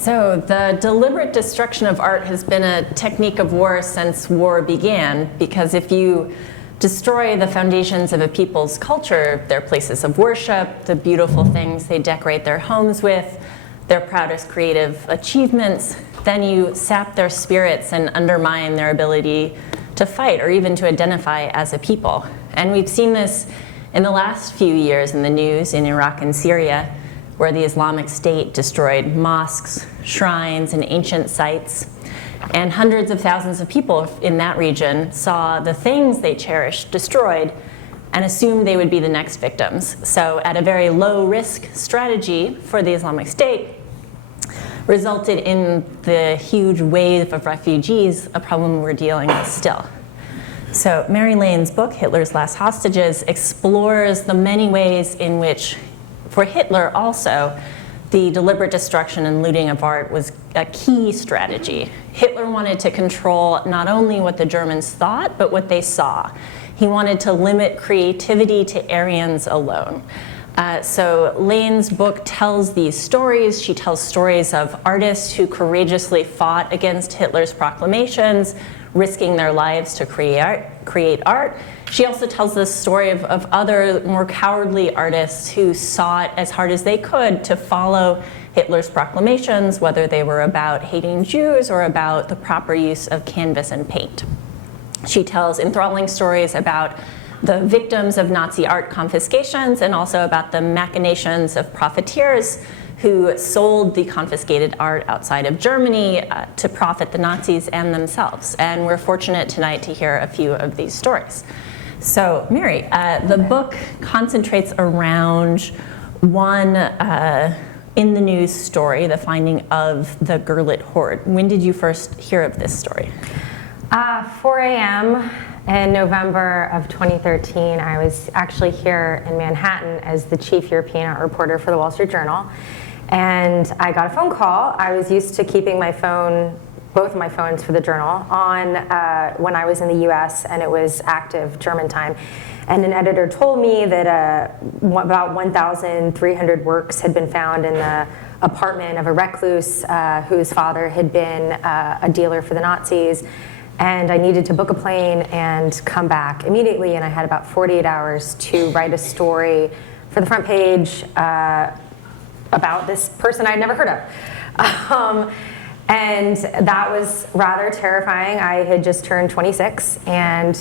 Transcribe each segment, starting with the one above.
So the deliberate destruction of art has been a technique of war since war began, because if you destroy the foundations of a people's culture, their places of worship, the beautiful things they decorate their homes with, their proudest creative achievements, then you sap their spirits and undermine their ability to fight or even to identify as a people. And we've seen this in the last few years in the news in Iraq and Syria, where the Islamic State destroyed mosques, shrines, and ancient sites. And hundreds of thousands of people in that region saw the things they cherished destroyed and assumed they would be the next victims. So at a very low risk strategy for the Islamic State resulted in the huge wave of refugees, a problem we're dealing with still. So Mary Lane's book, Hitler's Last Hostages, explores the many ways in which, for Hitler also, the deliberate destruction and looting of art was a key strategy. Hitler wanted to control not only what the Germans thought, but what they saw. He wanted to limit creativity to Aryans alone. So Lane's book tells these stories. She tells stories of artists who courageously fought against Hitler's proclamations, risking their lives to create art. She also tells the story of other more cowardly artists who sought as hard as they could to follow Hitler's proclamations, whether they were about hating Jews or about the proper use of canvas and paint. She tells enthralling stories about the victims of Nazi art confiscations and also about the machinations of profiteers who sold the confiscated art outside of Germany to profit the Nazis and themselves. And we're fortunate tonight to hear a few of these stories. So Mary, the book concentrates around one in the news story, the finding of the Gurlitt hoard. When did you first hear of this story? 4 a.m. in November of 2013. I was actually here in Manhattan as the chief European art reporter for the Wall Street Journal. And I got a phone call. I was used to keeping my phone, both of my phones for the Journal, on when I was in the US and it was active German time. And an editor told me that about 1,300 works had been found in the apartment of a recluse whose father had been a dealer for the Nazis. And I needed to book a plane and come back immediately. And I had about 48 hours to write a story for the front page about this person I'd never heard of. And that was rather terrifying. I had just turned 26, and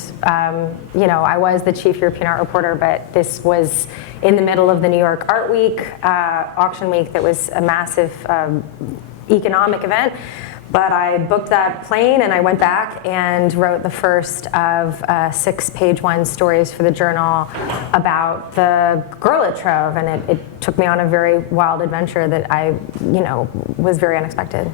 you know, I was the chief European art reporter, but this was in the middle of the New York Art Week, auction week, that was a massive economic event. But I booked that plane and I went back and wrote the first of 6 page one stories for the Journal about the Gurlitt trove, and it took me on a very wild adventure that was very unexpected.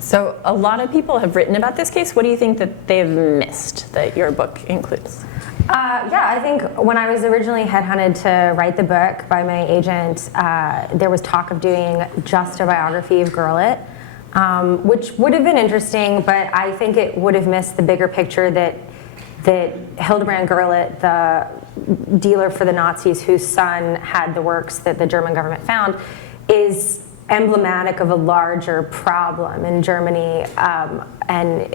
So a lot of people have written about this case. What do you think that they've missed that your book includes? Yeah, I think when I was originally headhunted to write the book by my agent, there was talk of doing just a biography of Gurlitt. Which would have been interesting, but I think it would have missed the bigger picture that Hildebrand Gurlitt, the dealer for the Nazis whose son had the works that the German government found, is emblematic of a larger problem in Germany, and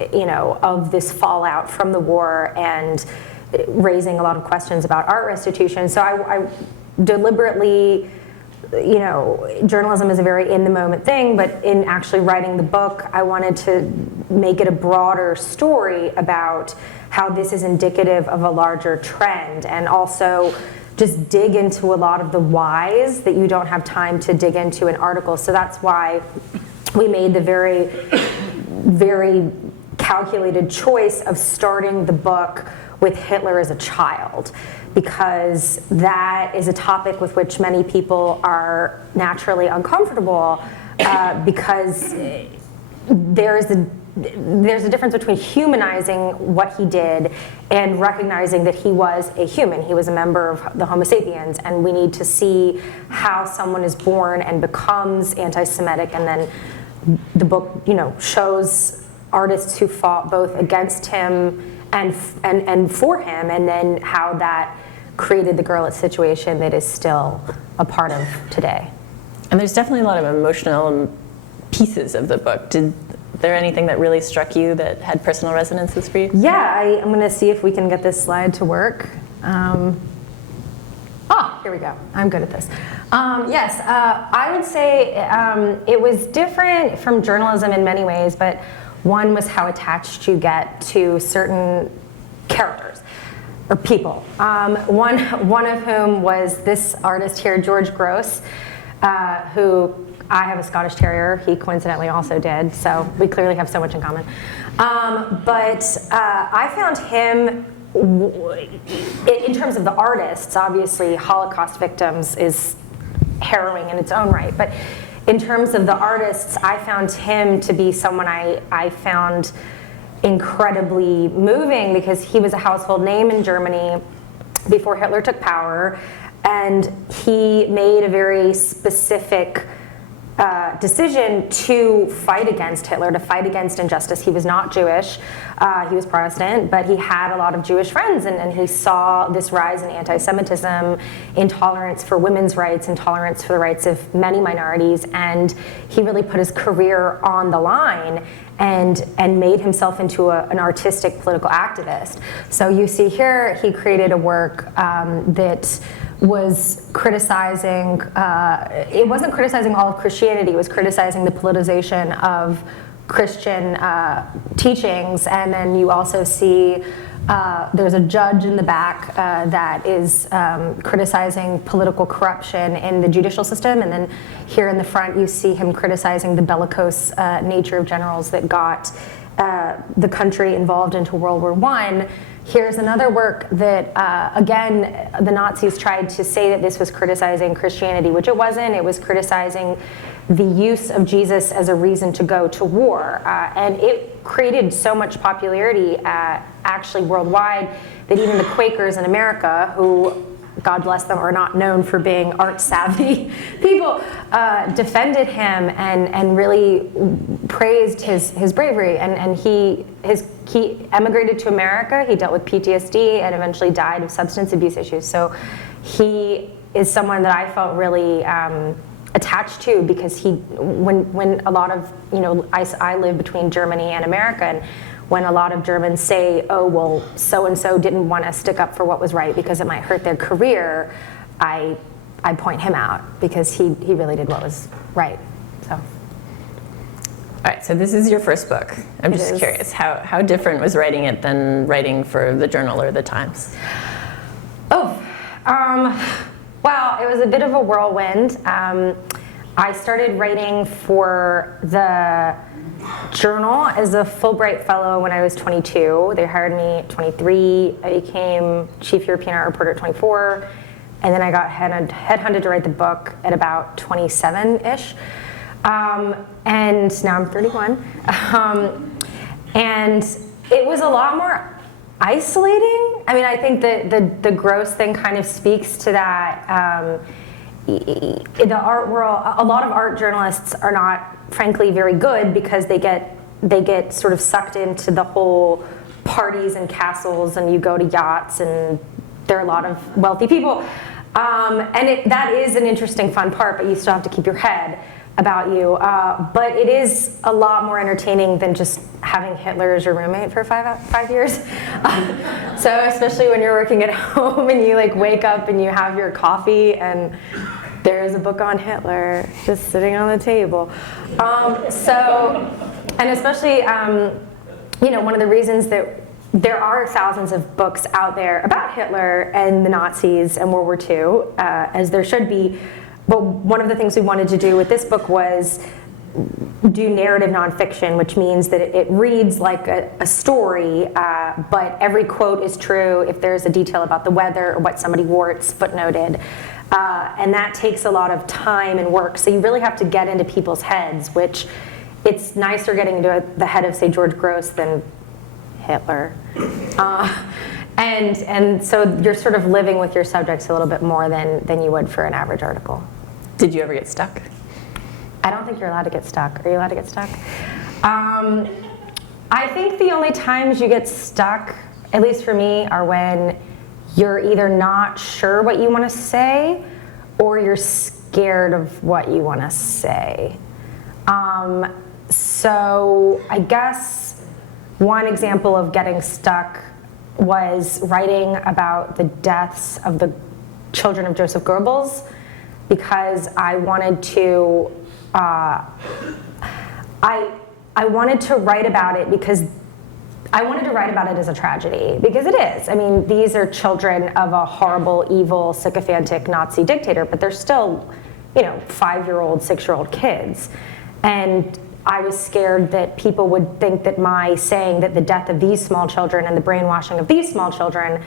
of this fallout from the war and raising a lot of questions about art restitution. So I deliberately, journalism is a very in-the-moment thing, but in actually writing the book, I wanted to make it a broader story about how this is indicative of a larger trend, and also just dig into a lot of the whys that you don't have time to dig into in articles. So that's why we made the very, very calculated choice of starting the book with Hitler as a child, because that is a topic with which many people are naturally uncomfortable, because there's a difference between humanizing what he did and recognizing that he was a human. He was a member of the Homo sapiens, and we need to see how someone is born and becomes anti-Semitic, and then the book, shows artists who fought both against him and for him, and then how that created the Gurlitt situation that is still a part of today. And there's definitely a lot of emotional pieces of the book. Did there anything that really struck you that had personal resonances for you? Yeah, I'm going to see if we can get this slide to work. Here we go. I'm good at this. Yes, I would say it was different from journalism in many ways, but one was how attached you get to certain characters or people. One of whom was this artist here, George Grosz, who I have a Scottish Terrier. He coincidentally also did, so we clearly have so much in common. But I found him, in terms of the artists, obviously Holocaust victims is harrowing in its own right, but in terms of the artists, I found him to be someone I found incredibly moving, because he was a household name in Germany before Hitler took power, and he made a very specific decision to fight against Hitler, to fight against injustice. He was not Jewish, he was Protestant, but he had a lot of Jewish friends, and he saw this rise in anti-Semitism, intolerance for women's rights, intolerance for the rights of many minorities, and he really put his career on the line and made himself into an artistic political activist. So you see here, he created a work that was criticizing, it wasn't criticizing all of Christianity, it was criticizing the politicization of Christian teachings. And then you also see there's a judge in the back that is criticizing political corruption in the judicial system. And then here in the front you see him criticizing the bellicose nature of generals that got the country involved into World War I. Here's another work that, again, the Nazis tried to say that this was criticizing Christianity, which it wasn't. It was criticizing the use of Jesus as a reason to go to war. And it created so much popularity, actually worldwide, that even the Quakers in America, who, God bless them, are not known for being art-savvy people, defended him and really praised his bravery. And he emigrated to America. He dealt with PTSD and eventually died of substance abuse issues. So he is someone that I felt really attached to, because when a lot of, I live between Germany and America, and when a lot of Germans say, oh, well, so-and-so didn't want to stick up for what was right because it might hurt their career, I point him out, because he really did what was right. So. All right, so this is your first book. I'm just curious, how different was writing it than writing for the Journal or the Times? Well, it was a bit of a whirlwind. I started writing for the Journal as a Fulbright Fellow when I was 22. They hired me at 23. I became Chief European Art Reporter at 24. And then I got headhunted to write the book at about 27-ish. And now I'm 31. And it was a lot more isolating. I mean, I think that the Grosz thing kind of speaks to that. In the art world, a lot of art journalists are not, frankly, very good, because they get sort of sucked into the whole parties and castles, and you go to yachts, and there are a lot of wealthy people. And that is an interesting, fun part, but you still have to keep your head about you. But it is a lot more entertaining than just having Hitler as your roommate for five years. So especially when you're working at home and you wake up and you have your coffee and there's a book on Hitler just sitting on the table. And especially, one of the reasons that there are thousands of books out there about Hitler and the Nazis and World War II, as there should be. But one of the things we wanted to do with this book was do narrative nonfiction, which means that it reads like a story, but every quote is true. If there's a detail about the weather or what somebody wore, it's footnoted. And that takes a lot of time and work. So you really have to get into people's heads, which it's nicer getting into the head of, say, George Grosz than Hitler. And so you're sort of living with your subjects a little bit more than you would for an average article. Did you ever get stuck? I don't think you're allowed to get stuck. Are you allowed to get stuck? I think the only times you get stuck, at least for me, are when you're either not sure what you want to say or you're scared of what you want to say. So I guess one example of getting stuck was writing about the deaths of the children of Joseph Goebbels, because I wanted to I wanted to write about it because I wanted to write about it as a tragedy, because it is. I mean, these are children of a horrible, evil, sycophantic Nazi dictator, but they're still, 5-year-old, 6-year-old kids. And I was scared that people would think that my saying that the death of these small children and the brainwashing of these small children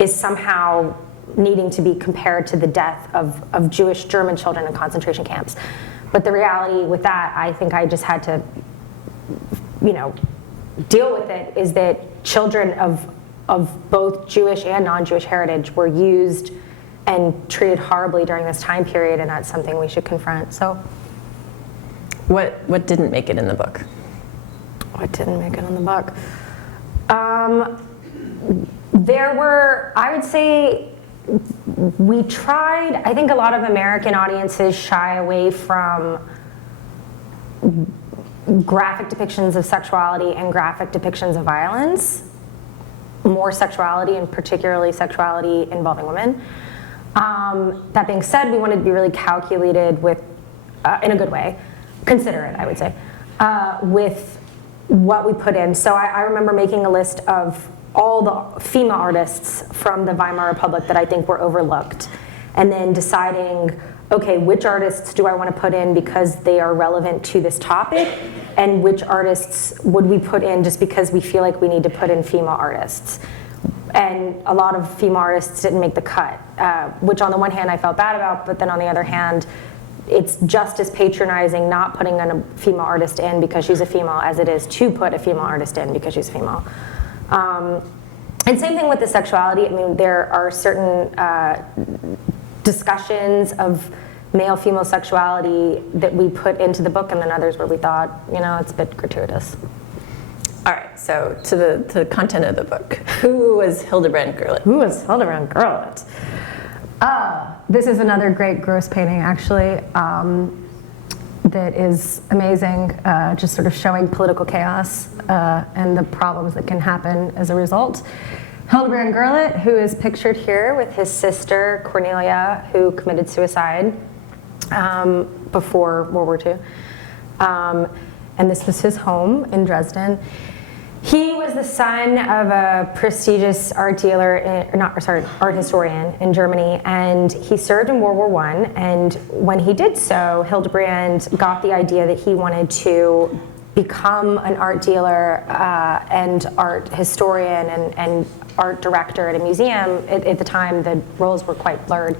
is somehow needing to be compared to the death of Jewish German children in concentration camps. But the reality with that, I think I just had to, deal with it, is that children of both Jewish and non-Jewish heritage were used and treated horribly during this time period, and that's something we should confront. So, what didn't make it in the book? What didn't make it in the book? There were, I would say, we tried, I think a lot of American audiences shy away from graphic depictions of sexuality and graphic depictions of violence, more sexuality, and particularly sexuality involving women. That being said, we wanted to be really calculated with, in a good way, considerate, I would say, with what we put in. So I remember making a list of all the female artists from the Weimar Republic that I think were overlooked, and then deciding, okay, which artists do I want to put in because they are relevant to this topic, and which artists would we put in just because we feel like we need to put in female artists. And a lot of female artists didn't make the cut, which on the one hand I felt bad about, but then on the other hand, it's just as patronizing not putting a female artist in because she's a female as it is to put a female artist in because she's female. And same thing with the sexuality. I mean, there are certain discussions of male-female sexuality that we put into the book, and then others where we thought, it's a bit gratuitous. All right, so to the content of the book. Who was Hildebrand Gurlitt? Who was Hildebrand Gurlitt? This is another great Grosz painting, actually, that is amazing, just sort of showing political chaos and the problems that can happen as a result. Hildebrand Gurlitt, who is pictured here with his sister Cornelia, who committed suicide before World War II. And this was his home in Dresden. He was the son of a prestigious art historian in Germany, and he served in World War I. And when he did so, Hildebrand got the idea that he wanted to become an art dealer and art historian and art director at a museum. At the time, the roles were quite blurred,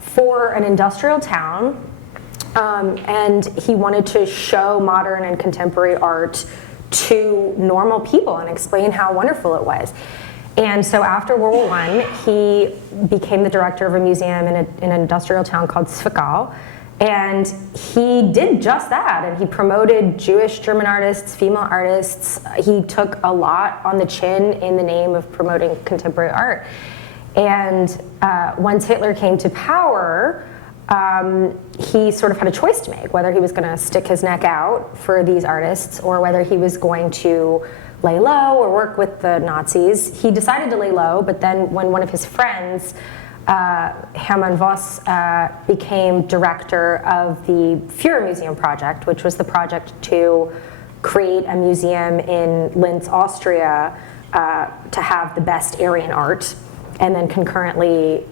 for an industrial town. And he wanted to show modern and contemporary art to normal people and explain how wonderful it was. And so after World War I, he became the director of a museum in an industrial town called Zwickau. And he did just that, and he promoted Jewish German artists, female artists. He took a lot on the chin in the name of promoting contemporary art. And once Hitler came to power, he sort of had a choice to make, whether he was going to stick his neck out for these artists or whether he was going to lay low or work with the Nazis. He decided to lay low, but then when one of his friends, Hermann Voss, became director of the Führer Museum project, which was the project to create a museum in Linz, Austria, to have the best Aryan art, and then concurrently,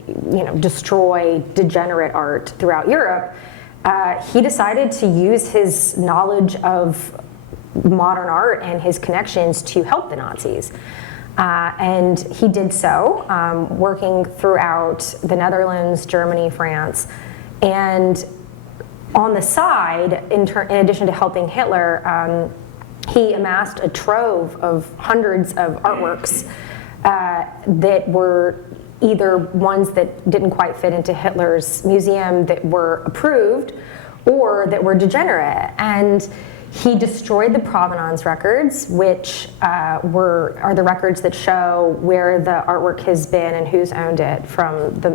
destroy degenerate art throughout Europe, he decided to use his knowledge of modern art and his connections to help the Nazis. And he did so, working throughout the Netherlands, Germany, France. And on the side, in addition to helping Hitler, he amassed a trove of hundreds of artworks that were either ones that didn't quite fit into Hitler's museum that were approved or that were degenerate. And he destroyed the provenance records, which are the records that show where the artwork has been and who's owned it from the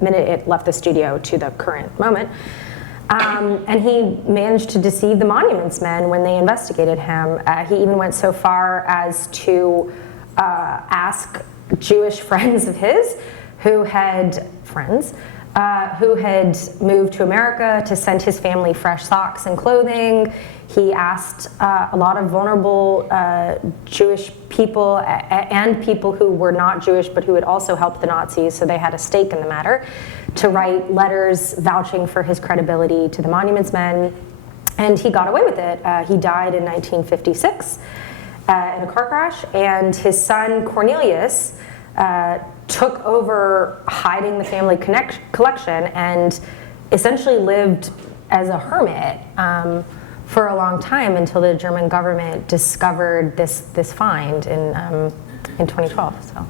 minute it left the studio to the current moment. And he managed to deceive the monuments men when they investigated him. He even went so far as to ask Jewish friends of his who had moved to America to send his family fresh socks and clothing. He asked a lot of vulnerable Jewish people and people who were not Jewish but who had also helped the Nazis, so they had a stake in the matter, to write letters vouching for his credibility to the monuments men, and he got away with it. He died in 1956 in a car crash, and his son Cornelius took over hiding the family collection and essentially lived as a hermit for a long time until the German government discovered this find in 2012. So.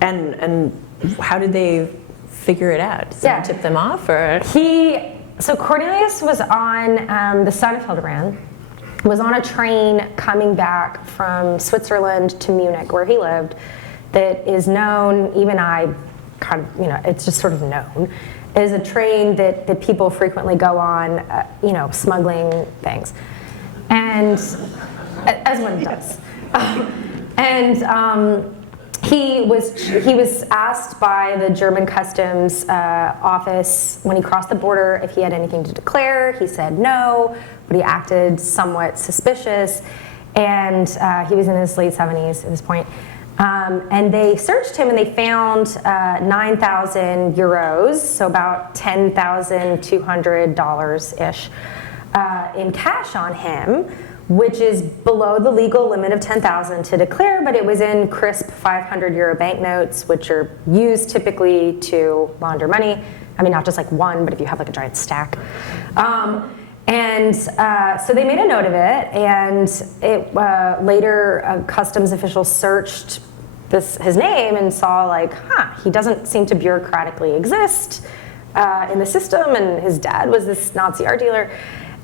And how did they figure it out? Did someone tip them off, or? So Cornelius was on, the son of Hildebrand, was on a train coming back from Switzerland to Munich, where he lived, that is known, even I kind of, it's just sort of known, is a train that people frequently go on, smuggling things. And, as one does. He was asked by the German customs office when he crossed the border if he had anything to declare. He said no, but he acted somewhat suspicious, and he was in his late 70s at this point. And they searched him and they found 9,000 euros, so about $10,200-ish, in cash on him, which is below the legal limit of 10,000 to declare, but it was in crisp 500 euro banknotes, which are used typically to launder money. I mean, not just like one, but if you have like a giant stack. So they made a note of it, and later a customs official searched his name and saw like, he doesn't seem to bureaucratically exist in the system, and his dad was this Nazi art dealer.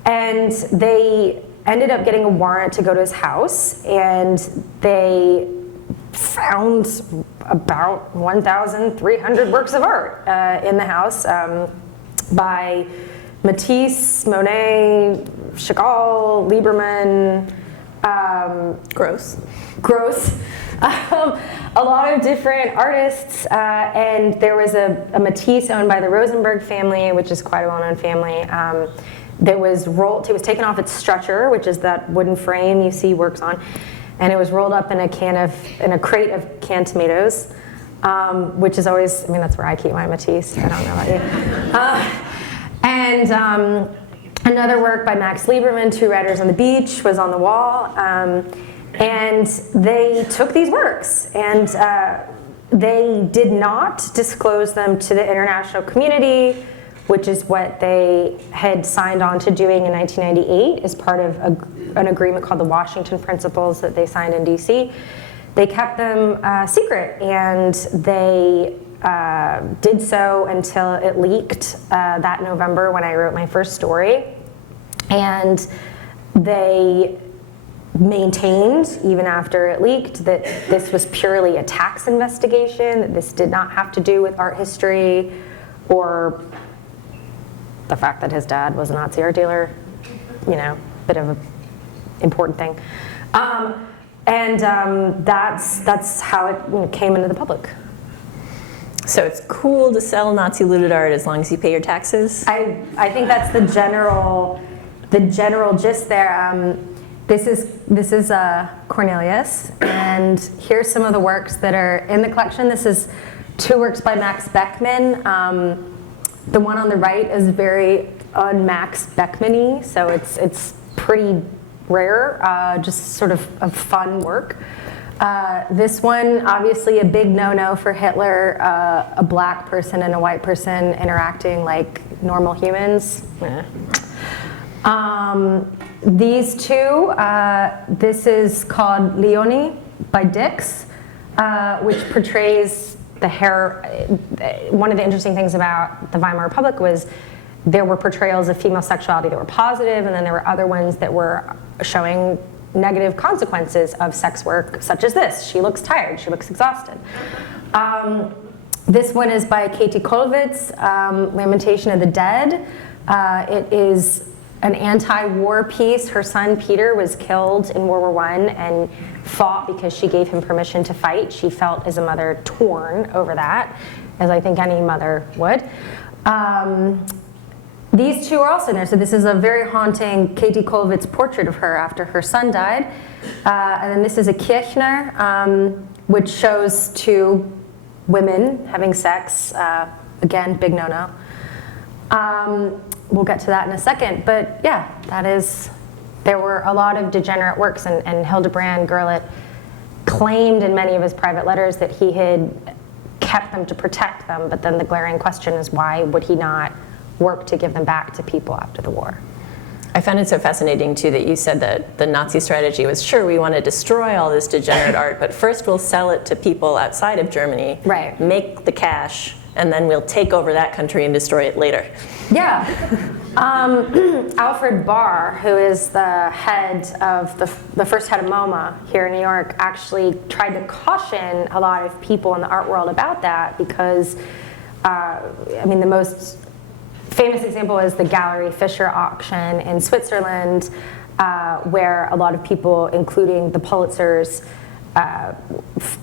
And they ended up getting a warrant to go to his house, and they found about 1,300 works of art in the house by Matisse, Monet, Chagall, Lieberman, Grosz. A lot of different artists, and there was a Matisse owned by the Rosenberg family, which is quite a well-known family. It was taken off its stretcher, which is that wooden frame you see works on, and it was rolled up in a crate of canned tomatoes, which is always, that's where I keep my Matisse. I don't know about you. Another work by Max Lieberman, Two Riders on the Beach, was on the wall. And they took these works, and they did not disclose them to the international community, which is what they had signed on to doing in 1998 as part of an agreement called the Washington Principles that they signed in DC. They kept them secret, and they did so until it leaked that November when I wrote my first story. And they maintained, even after it leaked, that this was purely a tax investigation, that this did not have to do with art history or the fact that his dad was a Nazi art dealer, bit of an important thing. That's how it came into the public. So it's cool to sell Nazi looted art as long as you pay your taxes? I think that's the general gist there. This is Cornelius, and here's some of the works that are in the collection. This is two works by Max Beckmann. The one on the right is very un-Max Beckmann-y, so it's pretty rare, just sort of a fun work. This one, obviously a big no-no for Hitler, a black person and a white person interacting like normal humans. These two, this is called Leonie by Dix, which portrays the hair. One of the interesting things about the Weimar Republic was there were portrayals of female sexuality that were positive, and then there were other ones that were showing negative consequences of sex work, such as this. She looks tired, she looks exhausted. This one is by Katie Kollwitz, Lamentation of the Dead. It is an anti-war piece. Her son Peter was killed in World War I and fought because she gave him permission to fight. She felt as a mother torn over that, as I think any mother would. These two are also there. So this is a very haunting Katie Kollwitz portrait of her after her son died. And then this is a Kirchner, which shows two women having sex. Again, big no-no. We'll get to that in a second. But yeah, there were a lot of degenerate works, and Hildebrand Gurlitt claimed in many of his private letters that he had kept them to protect them, but then the glaring question is, why would he not work to give them back to people after the war? I found it so fascinating, too, that you said that the Nazi strategy was, sure, we want to destroy all this degenerate art, but first we'll sell it to people outside of Germany, right, make the cash, and then we'll take over that country and destroy it later. Yeah. Alfred Barr, who is the head of the first head of MoMA here in New York, actually tried to caution a lot of people in the art world about that because, the most famous example is the Gallery Fisher auction in Switzerland, where a lot of people, including the Pulitzers,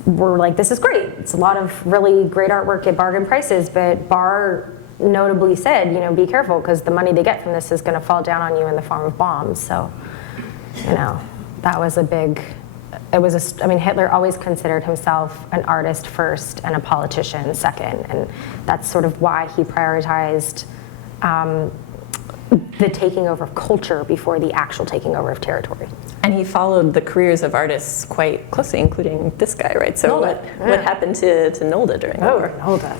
were like, this is great. It's a lot of really great artwork at bargain prices, but Barr notably said, be careful, because the money they get from this is going to fall down on you in the form of bombs. So, that was a big, Hitler always considered himself an artist first and a politician second, and that's sort of why he prioritized the taking over of culture before the actual taking over of territory. And he followed the careers of artists quite closely, including this guy, right? So what happened to Nolde during the war? Nolde.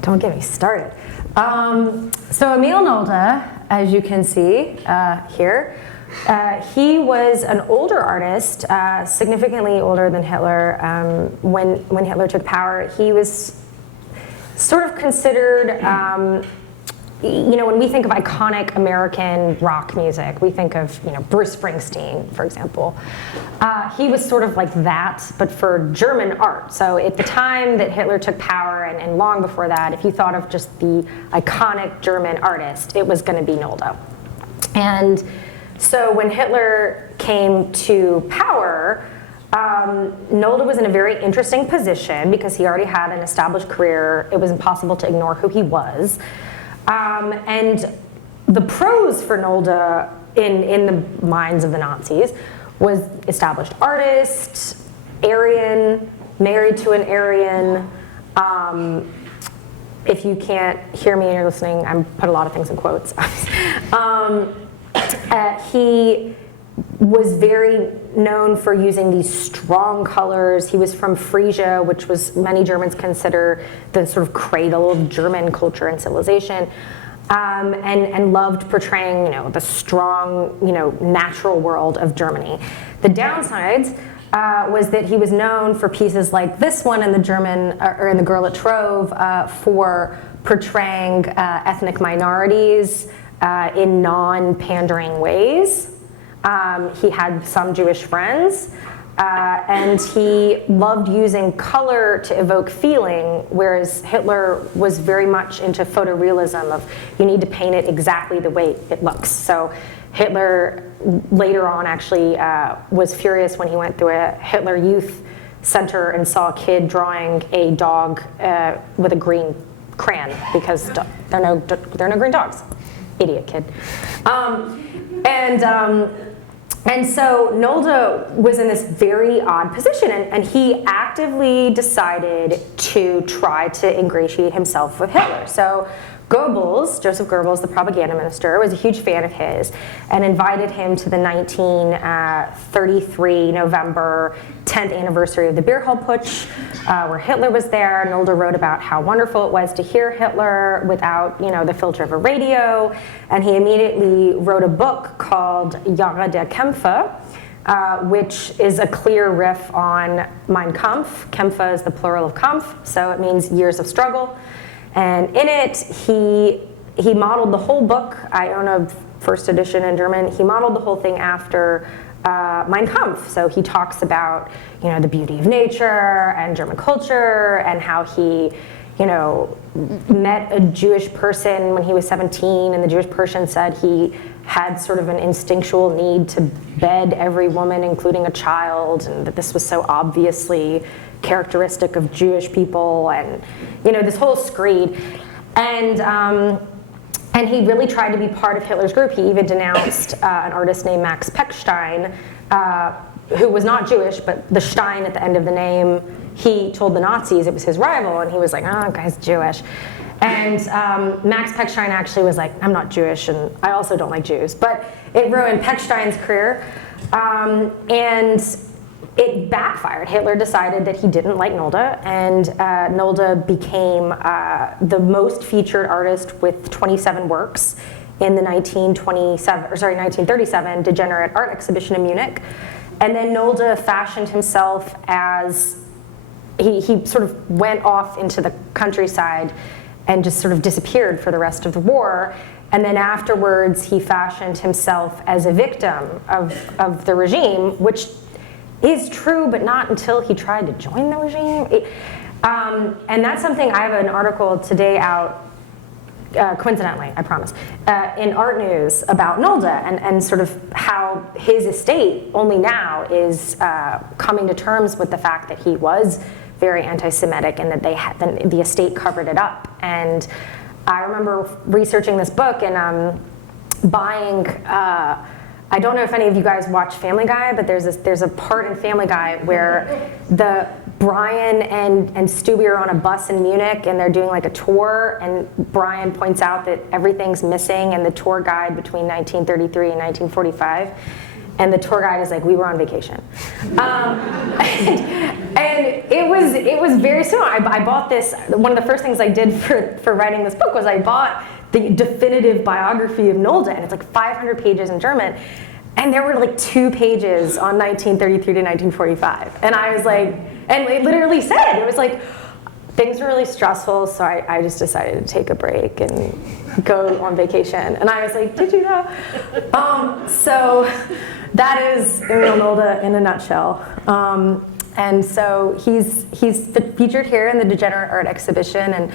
Don't get me started. So Emil Nolde, as you can see here, he was an older artist, significantly older than Hitler. When Hitler took power, he was sort of considered, when we think of iconic American rock music, we think of, Bruce Springsteen, for example. He was sort of like that, but for German art. So at the time that Hitler took power, and long before that, if you thought of just the iconic German artist, it was going to be Nolde. And so when Hitler came to power, Nolde was in a very interesting position because he already had an established career. It was impossible to ignore who he was. And the pros for Nolde in the minds of the Nazis was established artist, Aryan, married to an Aryan. If you can't hear me and you're listening, I put a lot of things in quotes. He was very known for using these strong colors. He was from Frisia, which was many Germans consider the sort of cradle of German culture and civilization, and loved portraying, the strong, natural world of Germany. The downsides was that he was known for pieces like this one in the German, or in the Gurlitt Trove, for portraying ethnic minorities in non-pandering ways. He had some Jewish friends, and he loved using color to evoke feeling, whereas Hitler was very much into photorealism of you need to paint it exactly the way it looks. So Hitler later on actually was furious when he went through a Hitler Youth Center and saw a kid drawing a dog with a green crayon because there are no green dogs. Idiot kid. And so Nolde was in this very odd position, and he actively decided to try to ingratiate himself with Hitler. So Goebbels, Joseph Goebbels, the propaganda minister, was a huge fan of his and invited him to the 1933 November 10th anniversary of the Beer Hall Putsch, where Hitler was there. Nolde wrote about how wonderful it was to hear Hitler without, the filter of a radio, and he immediately wrote a book called Jahre der Kämpfe, which is a clear riff on Mein Kampf. Kämpfe is the plural of Kampf, so it means years of struggle. And in it, he modeled the whole book. I own a first edition in German. He modeled the whole thing after Mein Kampf. So he talks about, the beauty of nature and German culture and how he, met a Jewish person when he was 17, and the Jewish person said he had sort of an instinctual need to bed every woman, including a child, and that this was so obviously characteristic of Jewish people, and this whole screed. And he really tried to be part of Hitler's group. He even denounced an artist named Max Pechstein, who was not Jewish, but the Stein at the end of the name, he told the Nazis it was his rival, and he was like, oh, that guy's Jewish. And Max Pechstein actually was like, I'm not Jewish, and I also don't like Jews. But it ruined Pechstein's career, and it backfired. Hitler decided that he didn't like Nolde, and Nolde became the most featured artist with 27 works in the 1937 Degenerate Art Exhibition in Munich. And then Nolde fashioned himself as, he sort of went off into the countryside and just sort of disappeared for the rest of the war. And then afterwards, he fashioned himself as a victim of the regime, which is true, but not until he tried to join the regime. And that's something, I have an article today out, coincidentally, I promise, in Art News about Nolde and sort of how his estate only now is coming to terms with the fact that he was very anti-Semitic and that the estate covered it up. And I remember researching this book and buying, I don't know if any of you guys watch Family Guy, but there's a part in Family Guy where Brian and Stewie are on a bus in Munich and they're doing like a tour, and Brian points out that everything's missing in the tour guide between 1933 and 1945. And the tour guide is like, we were on vacation. And it was very similar. I bought this, one of the first things I did for writing this book was I bought the definitive biography of Nolde, and it's like 500 pages in German. And there were like 2 pages on 1933 to 1945. And I was like, and it literally said, it was like, things were really stressful, so I just decided to take a break and go on vacation. And I was like, did you know? So that is Emil Nolde in a nutshell. And so he's featured here in the Degenerate Art Exhibition, and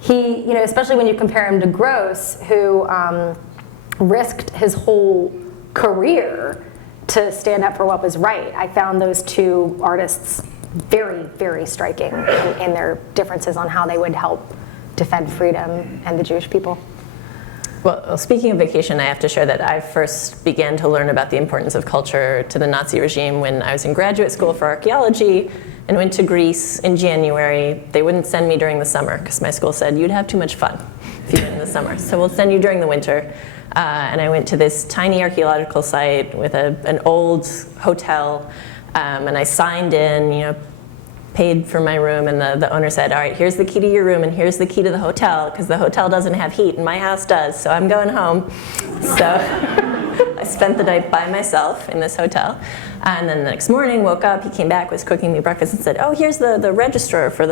he, especially when you compare him to Grosz, who risked his whole career to stand up for what was right. I found those two artists very, very striking in their differences on how they would help defend freedom and the Jewish people. Well, speaking of vacation, I have to share that I first began to learn about the importance of culture to the Nazi regime when I was in graduate school for archaeology and went to Greece in January. They wouldn't send me during the summer because my school said, you'd have too much fun if you went in the summer. So we'll send you during the winter. And I went to this tiny archaeological site with an old hotel, and I signed in, paid for my room, and the owner said, all right, here's the key to your room and here's the key to the hotel, because the hotel doesn't have heat and my house does, so I'm going home. So I spent the night by myself in this hotel. And then the next morning, woke up, he came back, was cooking me breakfast and said, oh, here's the registrar for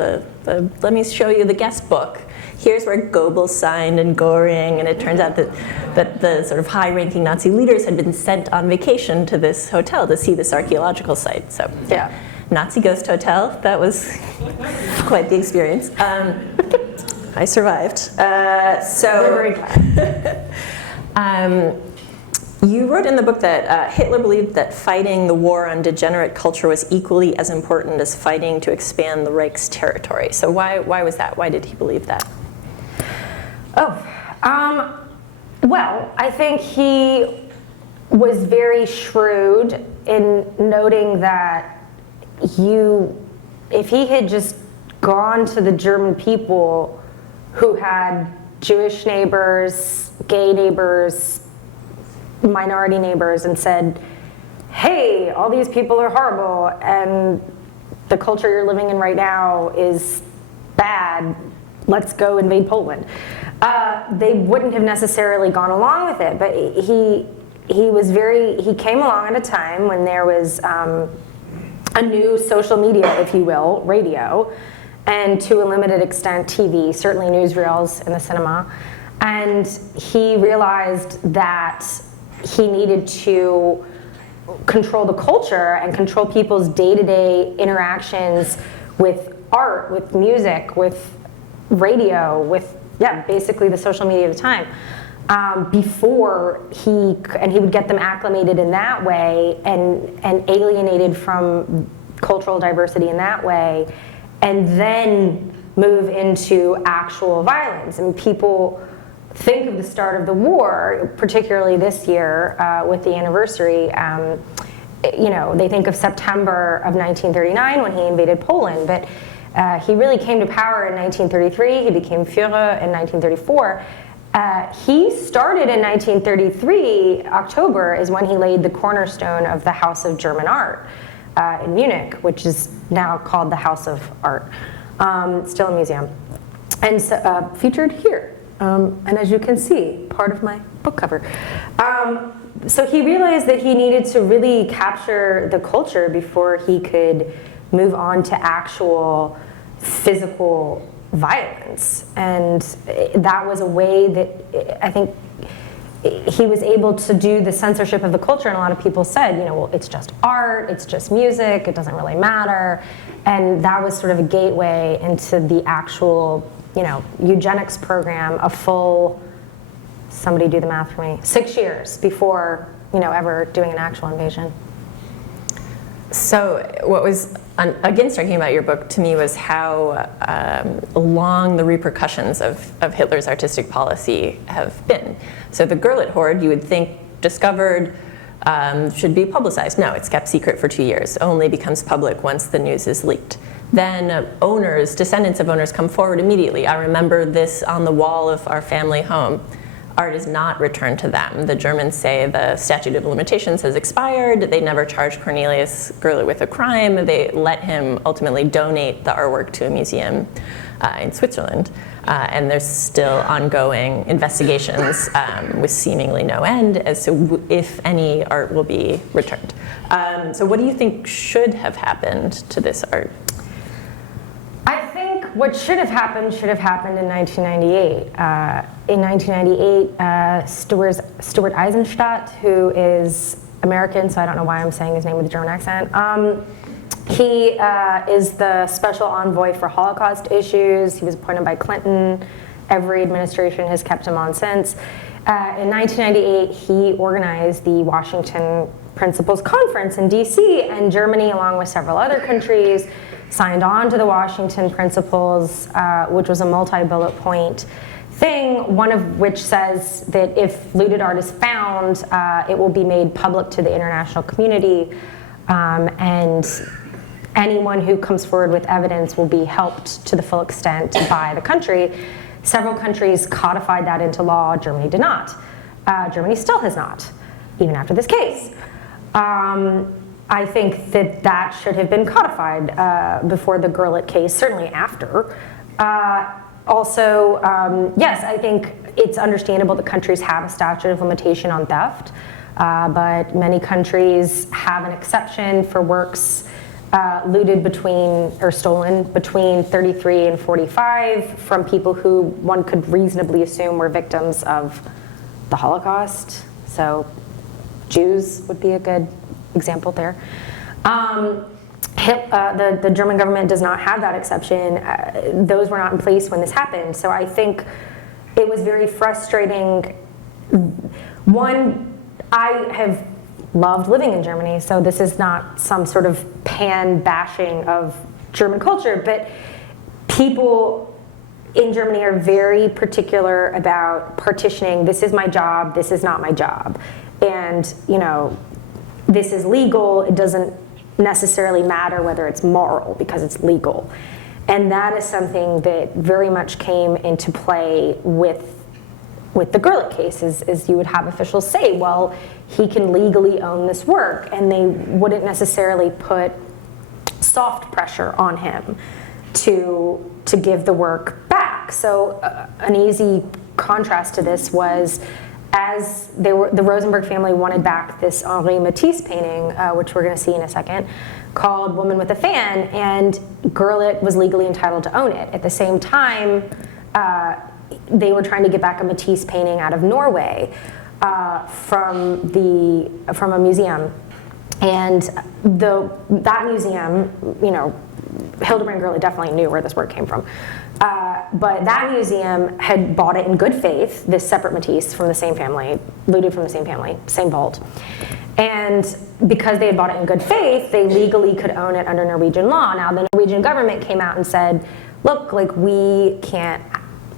let me show you the guest book. Here's where Goebbels signed and Göring, and it turns out that the sort of high-ranking Nazi leaders had been sent on vacation to this hotel to see this archaeological site. So yeah, Nazi ghost hotel, that was quite the experience. I survived. Very glad. You wrote in the book that Hitler believed that fighting the war on degenerate culture was equally as important as fighting to expand the Reich's territory. So why was that? Why did he believe that? Well, I think he was very shrewd in noting that if he had just gone to the German people who had Jewish neighbors, gay neighbors, minority neighbors, and said, hey, all these people are horrible and the culture you're living in right now is bad, let's go invade Poland. They wouldn't have necessarily gone along with it, but he came along at a time when there was a new social media, if you will, radio, and to a limited extent TV, certainly newsreels in the cinema, and he realized that he needed to control the culture and control people's day-to-day interactions with art, with music, with radio with, basically the social media of the time. Before he would get them acclimated in that way and alienated from cultural diversity in that way, and then move into actual violence. And people think of the start of the war, particularly this year with the anniversary, they think of September of 1939 when he invaded Poland, but he really came to power in 1933, he became Führer in 1934. He started in 1933, October is when he laid the cornerstone of the House of German Art in Munich, which is now called the House of Art, still a museum, and so, featured here. And as you can see, part of my book cover. So he realized that he needed to really capture the culture before he could move on to actual physical violence. And that was a way that I think he was able to do the censorship of the culture. And a lot of people said, well, it's just art, it's just music, it doesn't really matter. And that was sort of a gateway into the actual, eugenics program, a full, somebody do the math for me, 6 years before, ever doing an actual invasion. So what was, again, striking about your book to me was how long the repercussions of Hitler's artistic policy have been. So the Gurlitt hoard, you would think, discovered, should be publicized. No, it's kept secret for 2 years, only becomes public once the news is leaked. Then owners, descendants of owners come forward immediately. I remember this on the wall of our family home. Art is not returned to them. The Germans say the statute of limitations has expired. They never charged Cornelius Gurlitt with a crime. They let him ultimately donate the artwork to a museum in Switzerland. And there's still ongoing investigations with seemingly no end as to if any art will be returned. So what do you think should have happened to this art? I think what should have happened in 1998. In 1998, Stuart Eizenstat, who is American, so I don't know why I'm saying his name with a German accent, he is the special envoy for Holocaust issues. He was appointed by Clinton. Every administration has kept him on since. In 1998, he organized the Washington Principles Conference in DC, and Germany, along with several other countries, signed on to the Washington Principles, which was a multi-bullet point thing, one of which says that if looted art is found, it will be made public to the international community, and anyone who comes forward with evidence will be helped to the full extent by the country. Several countries codified that into law. Germany did not. Germany still has not, even after this case. I think that should have been codified before the Gurlitt case, certainly after. Yes, I think it's understandable that countries have a statute of limitation on theft, but many countries have an exception for works looted or stolen between 33 and 45 from people who one could reasonably assume were victims of the Holocaust. So Jews would be a good example there. The German government does not have that exception. Those were not in place when this happened. So I think it was very frustrating. One, I have loved living in Germany, so this is not some sort of pan-bashing of German culture, but people in Germany are very particular about partitioning. This is my job, this is not my job. And, this is legal, it doesn't necessarily matter whether it's moral because it's legal. And that is something that very much came into play with the Gurlitt case, is you would have officials say, well, he can legally own this work, and they wouldn't necessarily put soft pressure on him to give the work back. So an easy contrast to this was, as the Rosenberg family wanted back this Henri Matisse painting, which we're going to see in a second, called Woman with a Fan, and Gurlitt was legally entitled to own it. At the same time, they were trying to get back a Matisse painting out of Norway from a museum. And that museum, Hildebrand Gurlitt definitely knew where this work came from. But that museum had bought it in good faith, this separate Matisse from the same family, looted from the same family, same vault. And because they had bought it in good faith, they legally could own it under Norwegian law. Now the Norwegian government came out and said, look, like, we can't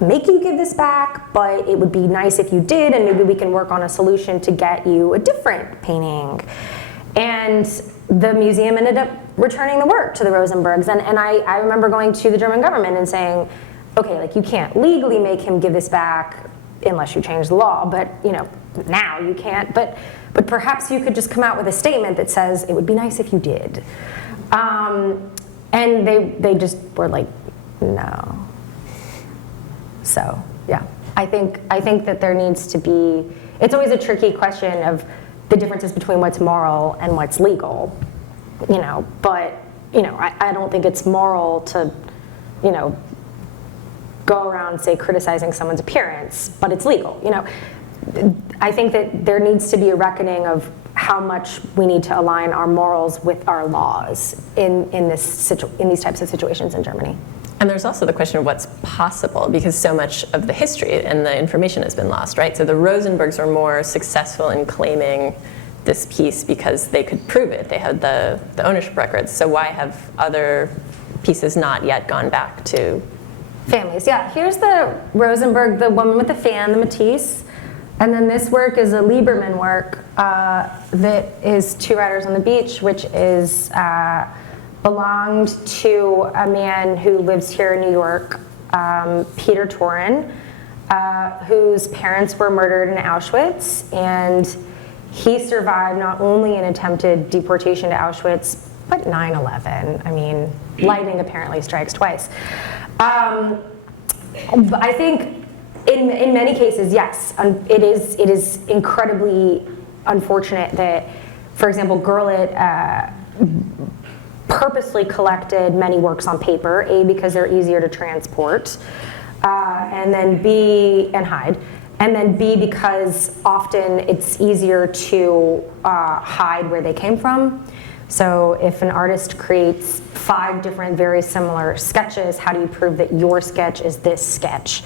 make you give this back, but it would be nice if you did, and maybe we can work on a solution to get you a different painting. And the museum ended up returning the work to the Rosenbergs. And I remember going to the German government and saying, okay, like, you can't legally make him give this back unless you change the law, but now you can't. But perhaps you could just come out with a statement that says it would be nice if you did. And they just were like, no. So yeah, I think that there needs to be. It's always a tricky question of the differences between what's moral and what's legal, But I don't think it's moral to, go around, say, criticizing someone's appearance, but it's legal. I think that there needs to be a reckoning of how much we need to align our morals with our laws in these types of situations in Germany. And there's also the question of what's possible, because so much of the history and the information has been lost, right? So the Rosenbergs were more successful in claiming this piece because they could prove it. They had the ownership records. So why have other pieces not yet gone back to families? Yeah, here's the Rosenberg, the woman with the fan, the Matisse. And then this work is a Lieberman work that is Two Riders on the Beach, which is belonged to a man who lives here in New York, Peter Torin, whose parents were murdered in Auschwitz, and he survived not only an attempted deportation to Auschwitz, but 9/11. I mean, lightning apparently strikes twice. I think in many cases, yes, it is incredibly unfortunate that, for example, Gurlitt purposely collected many works on paper, A, because they're easier to transport, and then B, and hide, and then B, because often it's easier to hide where they came from. So if an artist creates 5 different very similar sketches, how do you prove that your sketch is this sketch?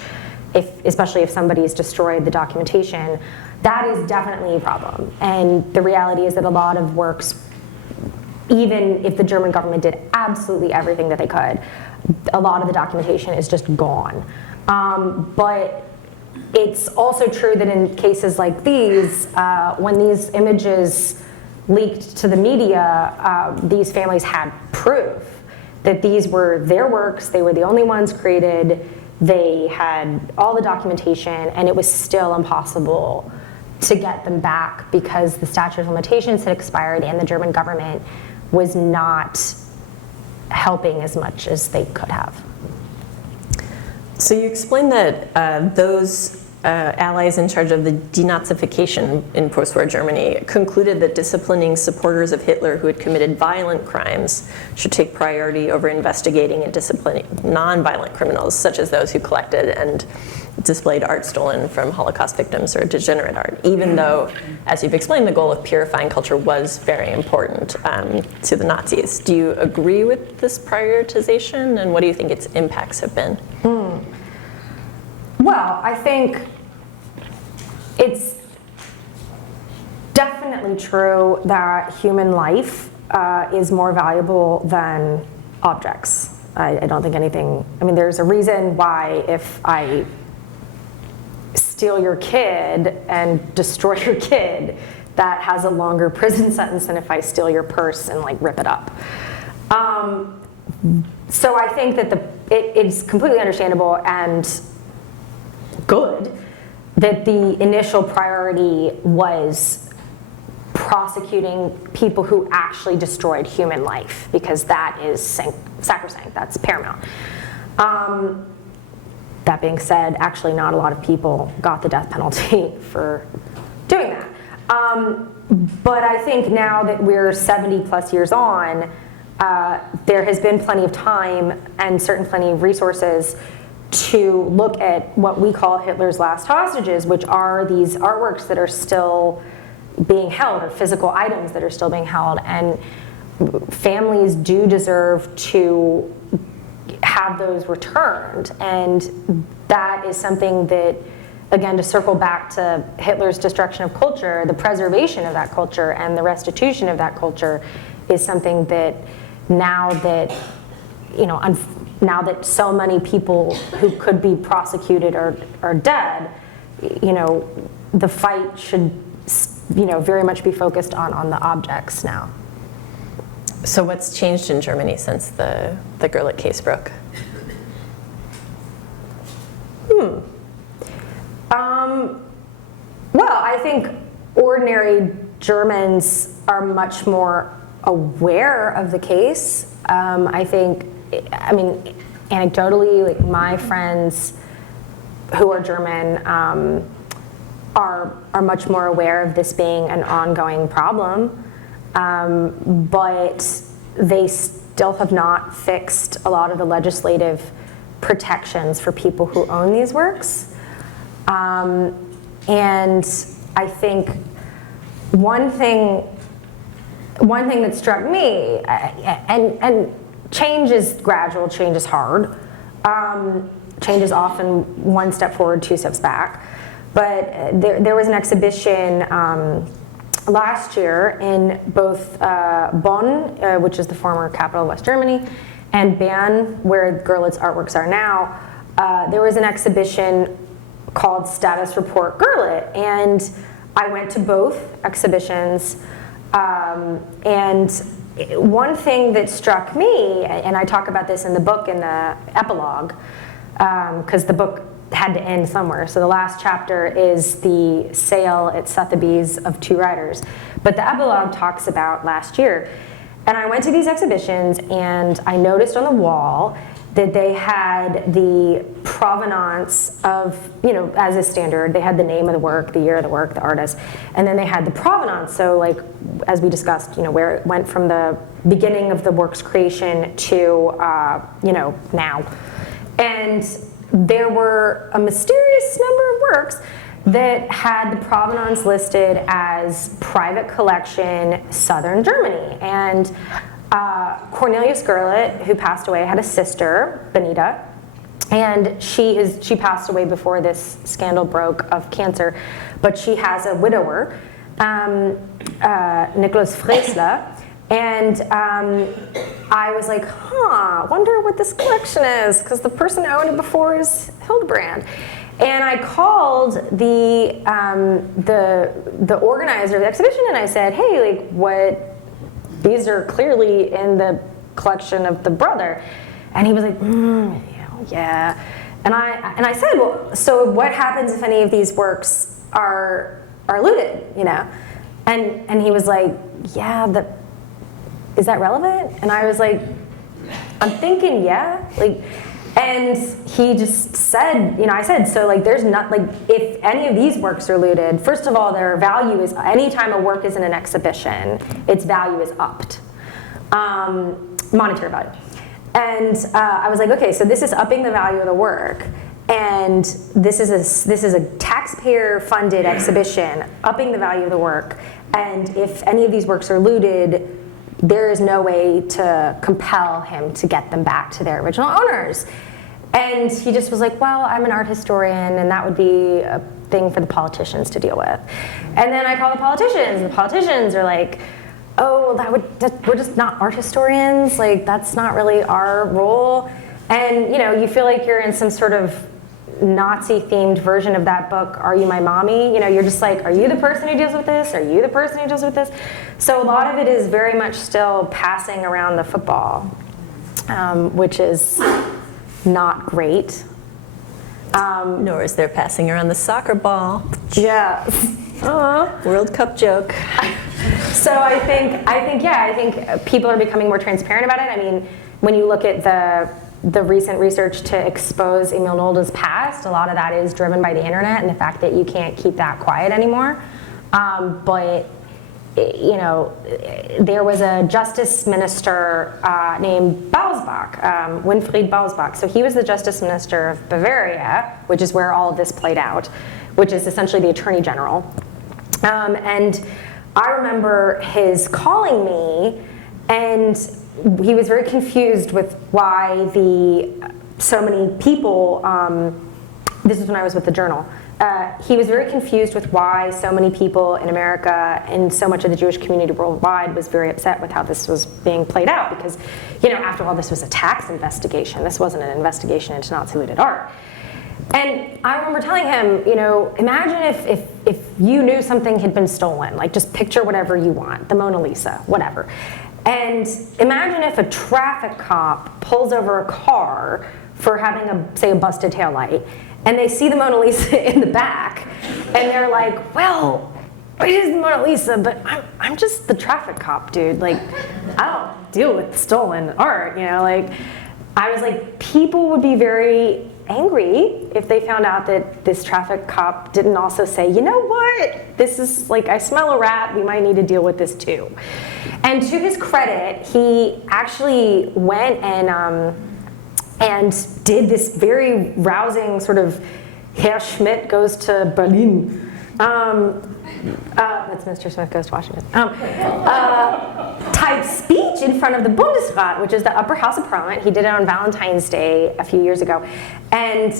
Especially if somebody's destroyed the documentation, that is definitely a problem. And the reality is that a lot of works, even if the German government did absolutely everything that they could, a lot of the documentation is just gone. But it's also true that in cases like these, when these images leaked to the media, these families had proof that these were their works, they were the only ones created, they had all the documentation, and it was still impossible to get them back because the statute of limitations had expired and the German government was not helping as much as they could have. So you explained that those allies in charge of the denazification in post-war Germany concluded that disciplining supporters of Hitler who had committed violent crimes should take priority over investigating and disciplining non-violent criminals, such as those who collected and displayed art stolen from Holocaust victims or degenerate art, even though, as you've explained, the goal of purifying culture was very important to the Nazis. Do you agree with this prioritization, and what do you think its impacts have been? Well, I think it's definitely true that human life is more valuable than objects. I don't think anything, I mean, there's a reason why if I steal your kid and destroy your kid, that has a longer prison sentence than if I steal your purse and like rip it up. So I think that it's completely understandable and good that the initial priority was prosecuting people who actually destroyed human life, because that is sacrosanct, that's paramount. That being said, actually not a lot of people got the death penalty for doing that. But I think now that we're 70 plus years on, there has been plenty of time and certainly plenty of resources to look at what we call Hitler's last hostages, which are these artworks that are still being held, or physical items that are still being held. And families do deserve to have those returned. And that is something that, again, to circle back to Hitler's destruction of culture, the preservation of that culture and the restitution of that culture is something that now that, now that so many people who could be prosecuted are dead, the fight should, very much be focused on the objects now. So what's changed in Germany since the Gurlitt case broke? Well, I think ordinary Germans are much more aware of the case. Anecdotally, like my friends who are German are much more aware of this being an ongoing problem, but they still have not fixed a lot of the legislative protections for people who own these works. And I think one thing that struck me, and change is gradual, change is hard. Change is often one step forward, two steps back. But there was an exhibition last year in both Bonn, which is the former capital of West Germany, and Bern, where Gurlitt's artworks are now. There was an exhibition called Status Report Gurlitt, and I went to both exhibitions, and one thing that struck me, and I talk about this in the book in the epilogue, because the book had to end somewhere, so the last chapter is the sale at Sotheby's of two writers, but the epilogue talks about last year. And I went to these exhibitions and I noticed on the wall that they had the provenance of, as a standard, they had the name of the work, the year of the work, the artist, and then they had the provenance, so like, as we discussed, where it went from the beginning of the work's creation to, now. And there were a mysterious number of works that had the provenance listed as private collection, Southern Germany. And Cornelius Gurlitt, who passed away, had a sister, Benita, and she passed away before this scandal broke of cancer, but she has a widower, Nicholas Freisler, and I was like, wonder what this collection is, because the person who owned it before is Hildebrand. And I called the organizer of the exhibition and I said, hey, these are clearly in the collection of the brother. And he was like, yeah. And I said, well, so what happens if any of these works are looted, And he was like, yeah, is that relevant? And I was like, I'm thinking, yeah. And he just said, I said, so there's not, if any of these works are looted, first of all, their value is, anytime a work is in an exhibition, its value is upped, monetary value. And I was like, okay, so this is upping the value of the work, and this is a taxpayer-funded exhibition, upping the value of the work, and if any of these works are looted, there is no way to compel him to get them back to their original owners. And he just was like, well, I'm an art historian, and that would be a thing for the politicians to deal with. And then I call the politicians, and the politicians are like, oh, we're just not art historians, that's not really our role. And you feel like you're in some sort of Nazi-themed version of that book, Are You My Mommy? You're just like, are you the person who deals with this? Are you the person who deals with this? So a lot of it is very much still passing around the football, which is not great. Nor is there passing around the soccer ball. Yeah. World Cup joke. So I think people are becoming more transparent about it. I mean, when you look at the recent research to expose Emil Nolde's past, a lot of that is driven by the internet and the fact that you can't keep that quiet anymore. But there was a justice minister named Bausbach, Winfried Bausbach. So he was the justice minister of Bavaria, which is where all of this played out, which is essentially the attorney general. And I remember his calling me And he was very confused with why so many people, this is when I was with the Journal, he was very confused with why so many people in America and so much of the Jewish community worldwide was very upset with how this was being played out, because, after all, this was a tax investigation. This wasn't an investigation into Nazi-looted art. And I remember telling him, imagine if you knew something had been stolen, like just picture whatever you want, the Mona Lisa, whatever. And imagine if a traffic cop pulls over a car for having say a busted taillight, and they see the Mona Lisa in the back, and they're like, well, it is the Mona Lisa, but I'm just the traffic cop, dude. Like, I don't deal with stolen art, I was like, people would be very angry if they found out that this traffic cop didn't also say, you know what, this is like, I smell a rat, we might need to deal with this too. And to his credit, he actually went and did this very rousing sort of Herr Schmidt goes to Berlin. That's Mr. Smith goes to Washington. Type speech in front of the Bundesrat, which is the upper house of parliament. He did it on Valentine's Day a few years ago. And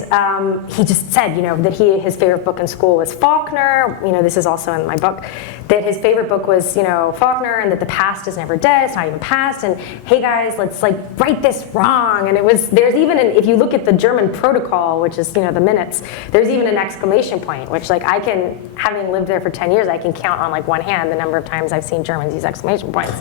he just said, that his favorite book in school was Faulkner. This is also in my book, that his favorite book was, Faulkner, and that the past is never dead, it's not even past. And hey guys, let's right this wrong. And there's even, if you look at the German protocol, which is, the minutes, there's even an exclamation point, which having lived there for 10 years, I can count on one hand the number of times I've seen Germans use exclamation points.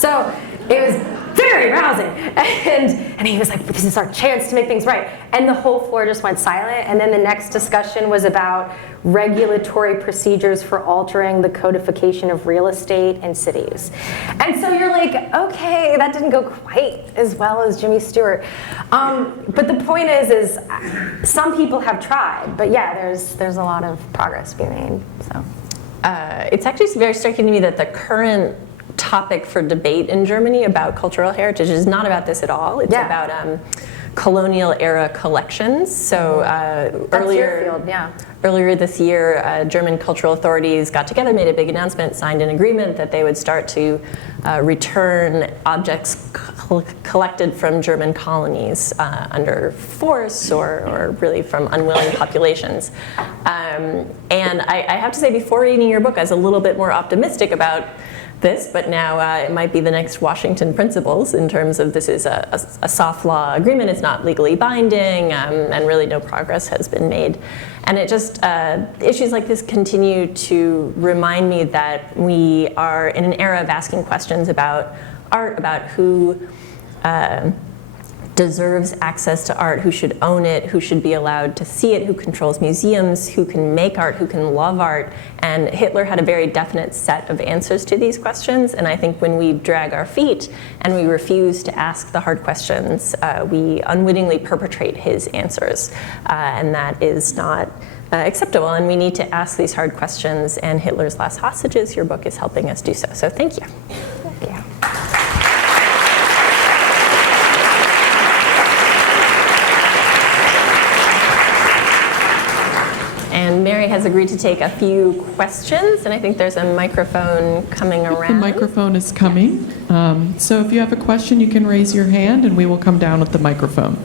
So it was very rousing. And he was like, this is our chance to make things right. And the whole floor just went silent. And then the next discussion was about regulatory procedures for altering the codification of real estate in cities. And so you're like, okay, that didn't go quite as well as Jimmy Stewart. But the point is some people have tried. But yeah, there's a lot of progress being made. So it's actually very striking to me that the current topic for debate in Germany about cultural heritage is not about this at all. It's about colonial era collections. So earlier this year, German cultural authorities got together, made a big announcement, signed an agreement that they would start to return objects collected from German colonies under force or really from unwilling populations. And I have to say, before reading your book, I was a little bit more optimistic about this, but now it might be the next Washington principles in terms of this is a soft law agreement, it's not legally binding, and really no progress has been made. And it just, issues like this continue to remind me that we are in an era of asking questions about art, about who deserves access to art, who should own it, who should be allowed to see it, who controls museums, who can make art, who can love art. And Hitler had a very definite set of answers to these questions. And I think when we drag our feet and we refuse to ask the hard questions, we unwittingly perpetrate his answers. And that is not acceptable. And we need to ask these hard questions. And Hitler's Last Hostages, your book is helping us do so. So thank you. Thank you. And Mary has agreed to take a few questions, and I think there's a microphone coming around. The microphone is coming. So if you have a question, you can raise your hand, and we will come down with the microphone.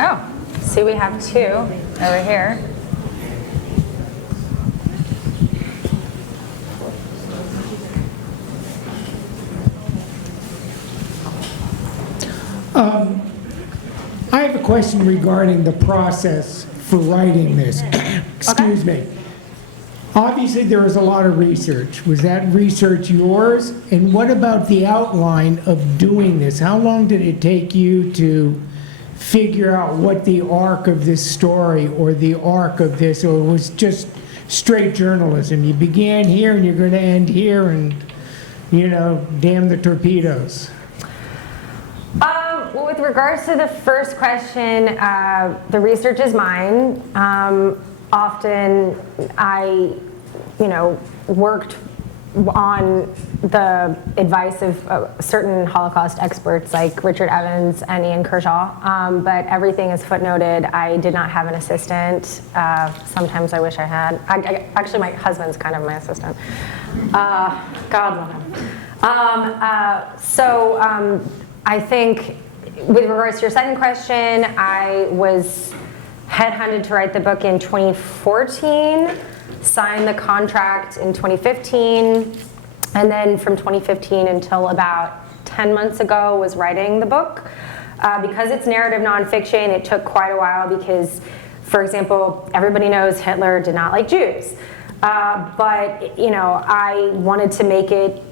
Oh, see, we have two over here. I have a question regarding the process for writing this. Excuse me. Obviously, there was a lot of research. Was that research yours? And what about the outline of doing this? How long did it take you to figure out what the arc of this story or the arc of this, or it was just straight journalism? You began here and you're going to end here and, damn the torpedoes. Well, with regards to the first question, the research is mine. Often I, worked on the advice of certain Holocaust experts like Richard Evans and Ian Kershaw, but everything is footnoted. I did not have an assistant. Sometimes I wish I had. Actually, my husband's kind of my assistant. God love him. I think with regards to your second question, I was headhunted to write the book in 2014, signed the contract in 2015, and then from 2015 until about 10 months ago was writing the book. Because it's narrative nonfiction, it took quite a while because, for example, everybody knows Hitler did not like Jews. But, you know, I wanted to make it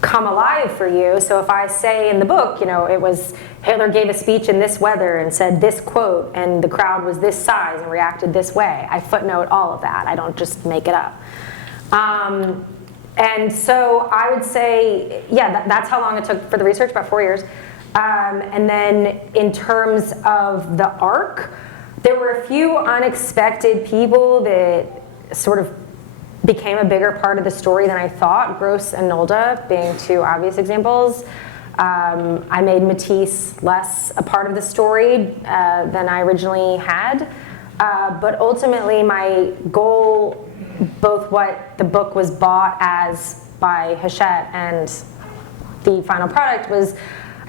come alive for you. So if I say in the book, you know, it was Hitler gave a speech in this weather and said this quote, and the crowd was this size and reacted this way, I footnote all of that. I don't just make it up. And so I would say, yeah, that's how long it took for the research, about 4 years. And then in terms of the arc, there were a few unexpected people that sort of became a bigger part of the story than I thought, Grosz and Emmelda being two obvious examples. I made Matisse less a part of the story than I originally had. But ultimately my goal, both what the book was bought as by Hachette and the final product, was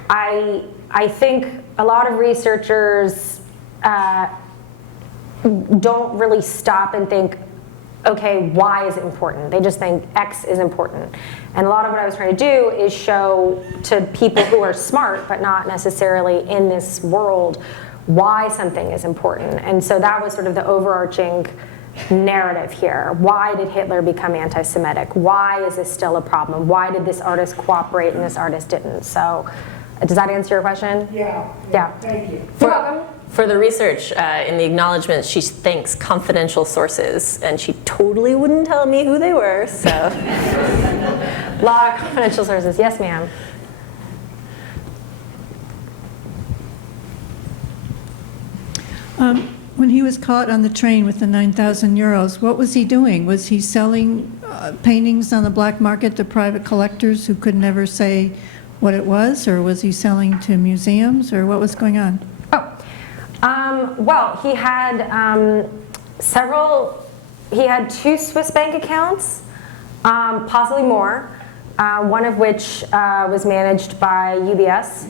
I think a lot of researchers don't really stop and think, okay, why is it important? They just think X is important. And a lot of what I was trying to do is show to people who are smart, but not necessarily in this world, why something is important. And so that was sort of the overarching narrative here. Why did Hitler become anti-Semitic? Why is this still a problem? Why did this artist cooperate and this artist didn't? So does that answer your question? Yeah. Yeah. Thank you. You're welcome. For the research, in the acknowledgments, she thanks confidential sources, and she totally wouldn't tell me who they were, so. A lot of confidential sources. Yes, ma'am. When he was caught on the train with the 9,000 euros, what was he doing? Was he selling paintings on the black market to private collectors who could never say what it was, or was he selling to museums, or what was going on? Well, he had he had 2 Swiss bank accounts, possibly more, one of which was managed by UBS.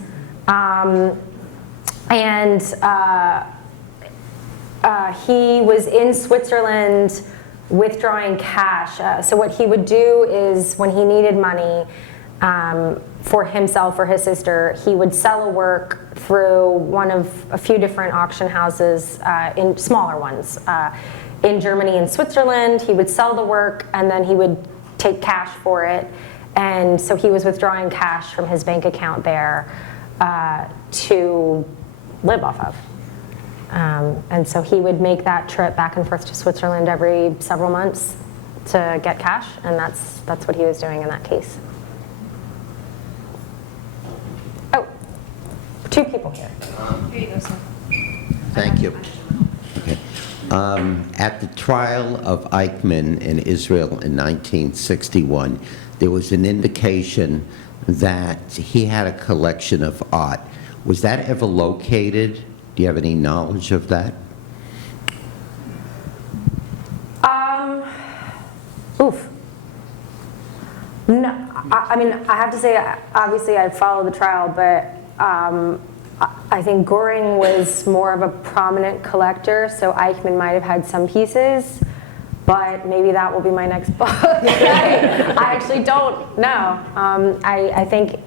He was in Switzerland withdrawing cash. So what he would do is when he needed money for himself or his sister, he would sell a work through one of a few different auction houses, in smaller ones, in Germany and Switzerland. He would sell the work and then he would take cash for it. And so he was withdrawing cash from his bank account there to live off of. And so he would make that trip back and forth to Switzerland every several months to get cash, and that's what he was doing in that case. Oh, 2 people here. Here you go, sir. Thank you. Okay. At the trial of Eichmann in Israel in 1961, there was an indication that he had a collection of art. Was that ever located? Do you have any knowledge of that? No, I mean, I have to say, obviously I followed the trial, but I think Göring was more of a prominent collector, so Eichmann might have had some pieces, but maybe that will be my next book. I actually don't know. I think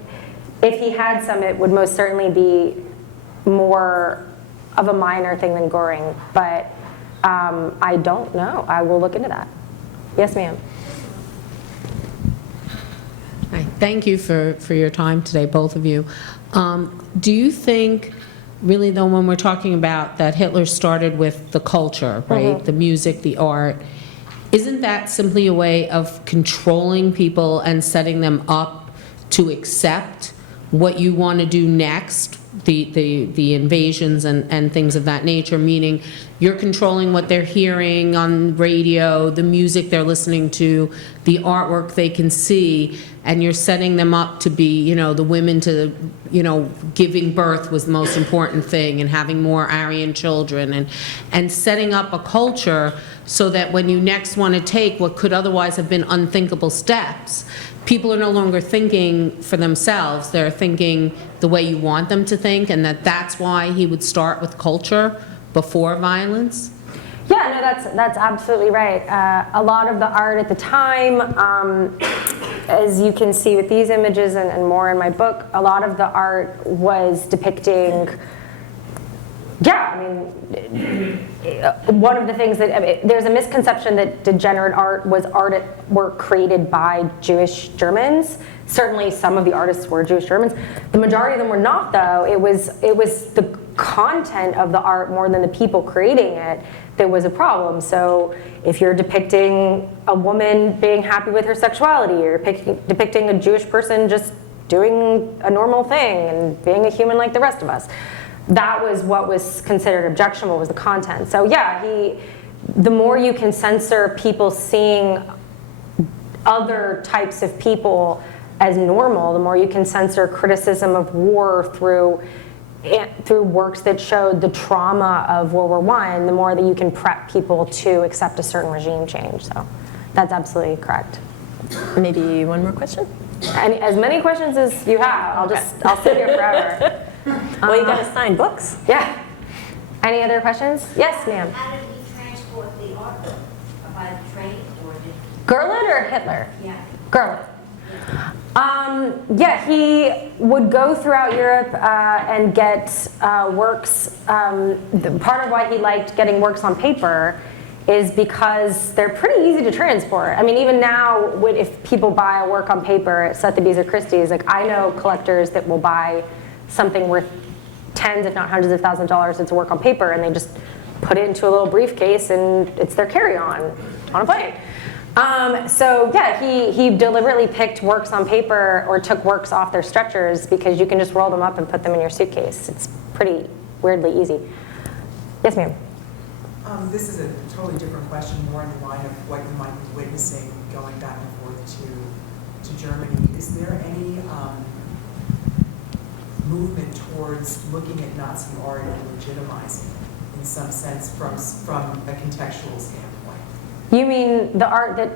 if he had some, it would most certainly be more of a minor thing than Göring, but I don't know. I will look into that. Yes, ma'am. Hi. Thank you for your time today, both of you. Do you think, really though, when we're talking about that Hitler started with the culture, right, the music, the art, isn't that simply a way of controlling people and setting them up to accept what you want to do next, the invasions and things of that nature, meaning you're controlling what they're hearing on radio, the music they're listening to, the artwork they can see, and you're setting them up to be, you know, the women to, you know, giving birth was the most important thing, and having more Aryan children, and setting up a culture so that when you next want to take what could otherwise have been unthinkable steps, people are no longer thinking for themselves, they're thinking the way you want them to think, and that's why he would start with culture before violence? Yeah, no, that's absolutely right. A lot of the art at the time, as you can see with these images and more in my book, a lot of the art was depicting, yeah, I mean, one of the things that, I mean, there's a misconception that degenerate art was work created by Jewish Germans. Certainly some of the artists were Jewish Germans. The majority of them were not, though. It was the content of the art more than the people creating it that was a problem. So if you're depicting a woman being happy with her sexuality, or depicting a Jewish person just doing a normal thing and being a human like the rest of us, that was what was considered objectionable, was the content. So yeah, the more you can censor people seeing other types of people as normal, the more you can censor criticism of war through works that showed the trauma of World War I, the more that you can prep people to accept a certain regime change. So that's absolutely correct. Maybe one more question? And as many questions as you have, I'll sit here forever. Well, you got to sign books. Yeah. Any other questions? Yes, ma'am. How did he transport the artwork? By the train or did? Gurlitt or Hitler? Yeah. Gurlitt. Yeah, he would go throughout Europe and get works. Part of why he liked getting works on paper is because they're pretty easy to transport. I mean, even now, if people buy a work on paper at Sotheby's or Christie's, like I know collectors that will buy something worth tens, if not hundreds of thousands of dollars, it's a work on paper, and they just put it into a little briefcase and it's their carry-on on a plane. So yeah, he deliberately picked works on paper or took works off their stretchers because you can just roll them up and put them in your suitcase. It's pretty weirdly easy. Yes, ma'am. This is a totally different question, more in the line of what you might be witnessing going back and forth to Germany. Is there any movement towards looking at Nazi art and legitimizing it in some sense from a contextual standpoint? You mean the art that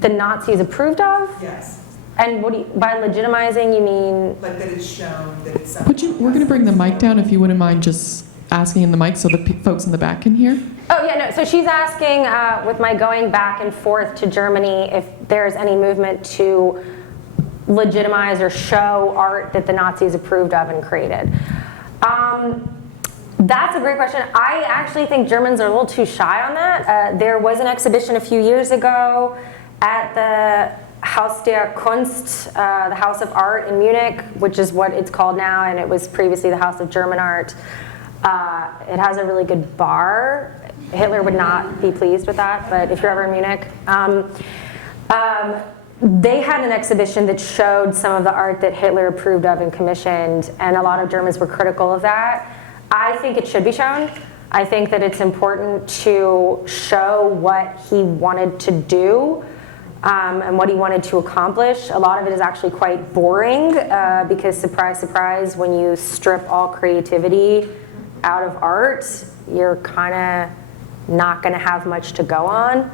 the Nazis approved of? Yes. And what by legitimizing, you mean? Like that it's shown that it's We're going to bring the mic down if you wouldn't mind just asking in the mic so the folks in the back can hear. Oh yeah, no, so she's asking with my going back and forth to Germany if there's any movement to legitimize or show art that the Nazis approved of and created. That's a great question. I actually think Germans are a little too shy on that. There was an exhibition a few years ago at the Haus der Kunst, the House of Art in Munich, which is what it's called now, and it was previously the House of German Art. It has a really good bar. Hitler would not be pleased with that, but if you're ever in Munich. They had an exhibition that showed some of the art that Hitler approved of and commissioned, and a lot of Germans were critical of that. I think it should be shown. I think that it's important to show what he wanted to do and what he wanted to accomplish. A lot of it is actually quite boring because, surprise, surprise, when you strip all creativity out of art, you're kind of not going to have much to go on.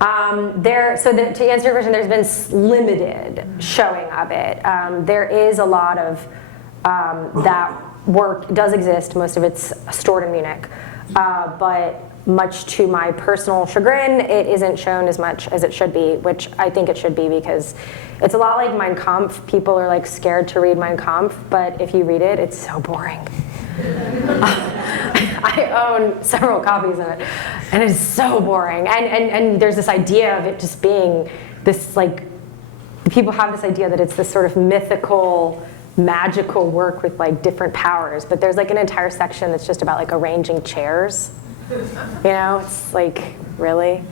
To answer your question, there's been limited showing of it. There is a lot of that work does exist. Most of it's stored in Munich, but much to my personal chagrin, it isn't shown as much as it should be, which I think it should be because it's a lot like Mein Kampf. People are like scared to read Mein Kampf, but if you read it, it's so boring. I own several copies of it, and it's so boring. And there's this idea of it just being this, like, people have this idea that it's this sort of mythical, magical work with like different powers, but there's like an entire section that's just about like arranging chairs. You know, it's like, really?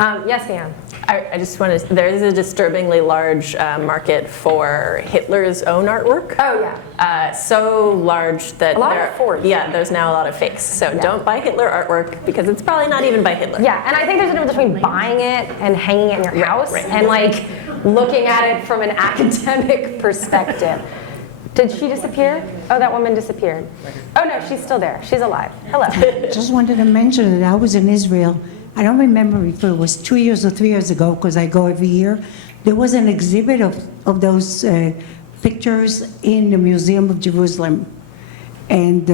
Yes, ma'am. I just want to, there is a disturbingly large market for Hitler's own artwork. Oh, yeah. So large that A lot of forged. Yeah, there's now a lot of fakes. So don't buy Hitler artwork because it's probably not even by Hitler. Yeah, and I think there's a difference between buying it and hanging it in your house and like looking at it from an academic perspective. Did she disappear? Oh, that woman disappeared. Oh no, she's still there. She's alive. Hello. Just wanted to mention that I was in Israel I don't remember if it was 2 years or 3 years ago, because I go every year. There was an exhibit of those pictures in the Museum of Jerusalem. And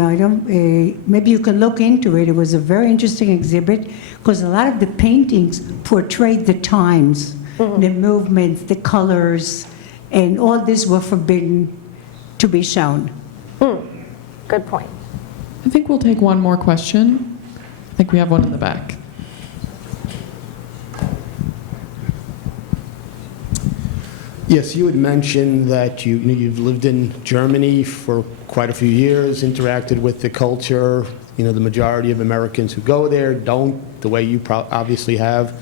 maybe you can look into it. It was a very interesting exhibit because a lot of the paintings portrayed the times, the movements, the colors, and all this were forbidden to be shown. Good point. I think we'll take one more question. I think we have one in the back. Yes, you had mentioned that you've lived in Germany for quite a few years, interacted with the culture. You know, the majority of Americans who go there don't, the way you obviously have.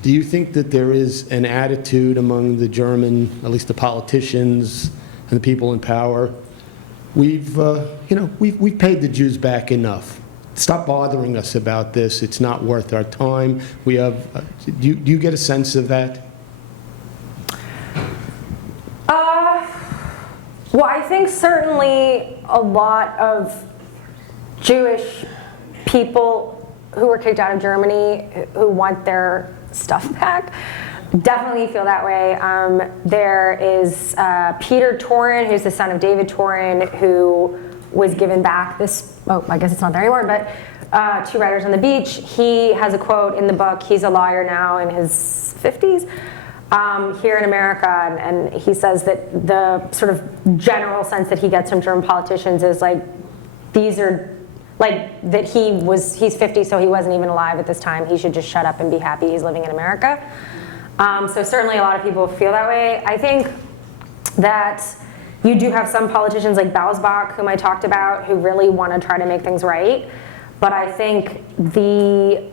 Do you think that there is an attitude among the German, at least the politicians and the people in power? We've paid the Jews back enough. Stop bothering us about this. It's not worth our time. We have. Do you get a sense of that? Well, I think certainly a lot of Jewish people who were kicked out of Germany who want their stuff back definitely feel that way. There is Peter Toren, who's the son of David Toren, who was given back this, I guess it's not there anymore, but Two Riders on the Beach. He has a quote in the book. He's a lawyer now in his 50s. Here in America, and he says that the sort of general sense that he gets from German politicians is like, these are, like, that he's 50, so he wasn't even alive at this time. He should just shut up and be happy he's living in America. So certainly a lot of people feel that way. I think that you do have some politicians like Bausbach, whom I talked about, who really want to try to make things right. But I think the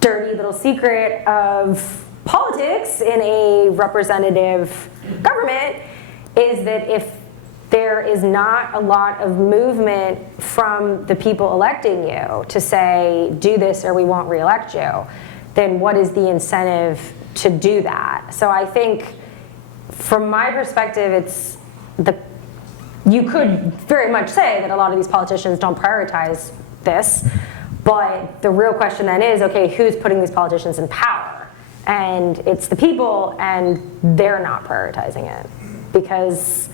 dirty little secret of politics in a representative government is that if there is not a lot of movement from the people electing you to say, do this or we won't re-elect you, then what is the incentive to do that? So I think, from my perspective, you could very much say that a lot of these politicians don't prioritize this, but the real question then is, okay, who's putting these politicians in power? And it's the people, and they're not prioritizing it. Because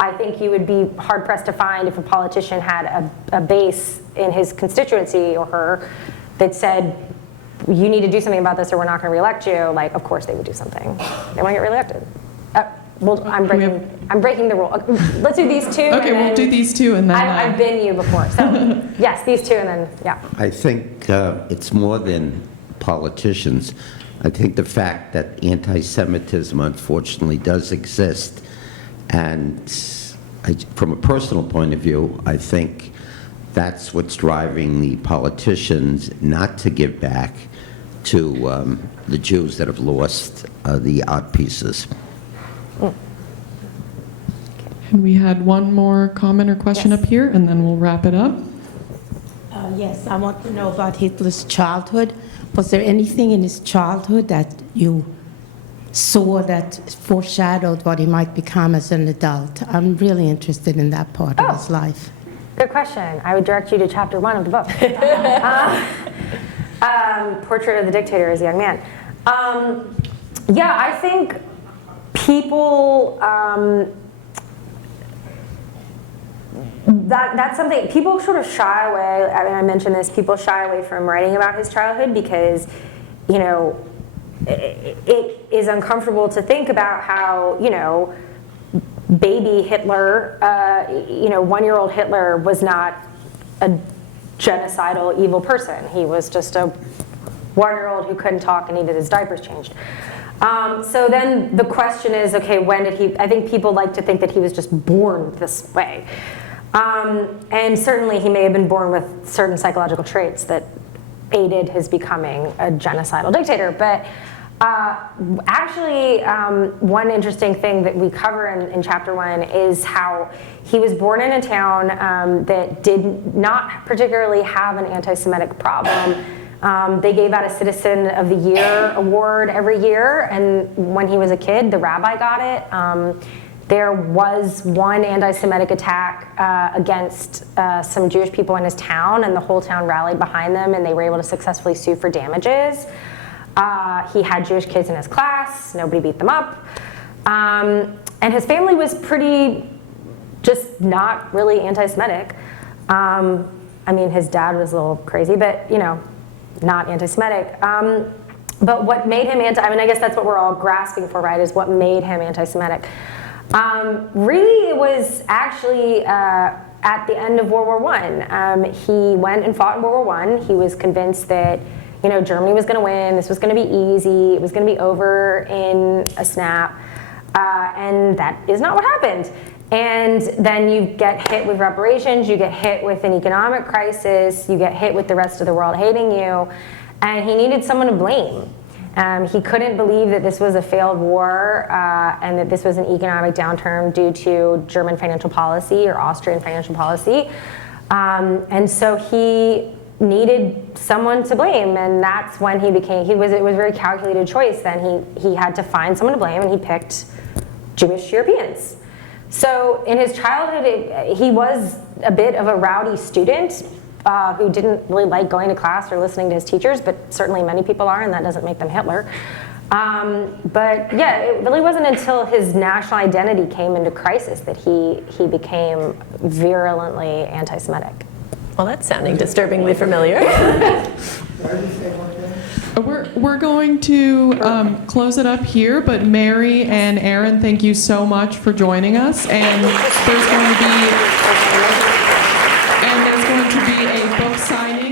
I think you would be hard-pressed to find if a politician had a base in his constituency or her that said, you need to do something about this or we're not going to re-elect you. Like, of course they would do something. They want to get re-elected. Well, I'm breaking the rule. Let's do these two. Okay, we'll do these two and then... I've been you before, so yes, these two and then, yeah. I think it's more than politicians. I think the fact that anti-Semitism unfortunately does exist, and from a personal point of view, I think that's what's driving the politicians not to give back to the Jews that have lost the art pieces. And we had one more comment or question up here, and then we'll wrap it up. Yes, I want to know about Hitler's childhood. Was there anything in his childhood that you saw that foreshadowed what he might become as an adult? I'm really interested in that part of his life. Good question. I would direct you to chapter 1 of the book. Portrait of the Dictator as a Young Man. Yeah, I think people, that's something, people sort of shy away, I mean, I mentioned this, people shy away from writing about his childhood because, you know, it is uncomfortable to think about how, you know, baby Hitler, you know, 1-year-old Hitler was not a genocidal, evil person. He was just a 1-year-old who couldn't talk and needed his diapers changed. So then the question is, okay, when did he, I think people like to think that he was just born this way. And certainly he may have been born with certain psychological traits that aided his becoming a genocidal dictator. But actually, one interesting thing that we cover in chapter 1 is how he was born in a town that did not particularly have an anti-Semitic problem. They gave out a Citizen of the Year award every year, and when he was a kid, the rabbi got it. There was one anti-Semitic attack against some Jewish people in his town, and the whole town rallied behind them, and they were able to successfully sue for damages. He had Jewish kids in his class, nobody beat them up. And his family was pretty, just not really anti-Semitic. I mean, his dad was a little crazy, but, you know, not anti-Semitic. But what made him I mean, I guess that's what we're all grasping for, right, is what made him anti-Semitic. Really, it was actually at the end of World War I. He went and fought in World War I. He was convinced that, you know, Germany was going to win, this was going to be easy, it was going to be over in a snap, and that is not what happened. And then you get hit with reparations, you get hit with an economic crisis, you get hit with the rest of the world hating you, and he needed someone to blame. He couldn't believe that this was a failed war and that this was an economic downturn due to German financial policy or Austrian financial policy. And so he needed someone to blame, and that's when it was a very calculated choice. Then he had to find someone to blame, and he picked Jewish Europeans. So in his childhood, he was a bit of a rowdy student who didn't really like going to class or listening to his teachers, but certainly many people are, and that doesn't make them Hitler. But yeah, it really wasn't until his national identity came into crisis that he became virulently anti-Semitic. Well, that's sounding disturbingly familiar. We're going to close it up here, but Mary and Erin, thank you so much for joining us. And there's going to be a book signing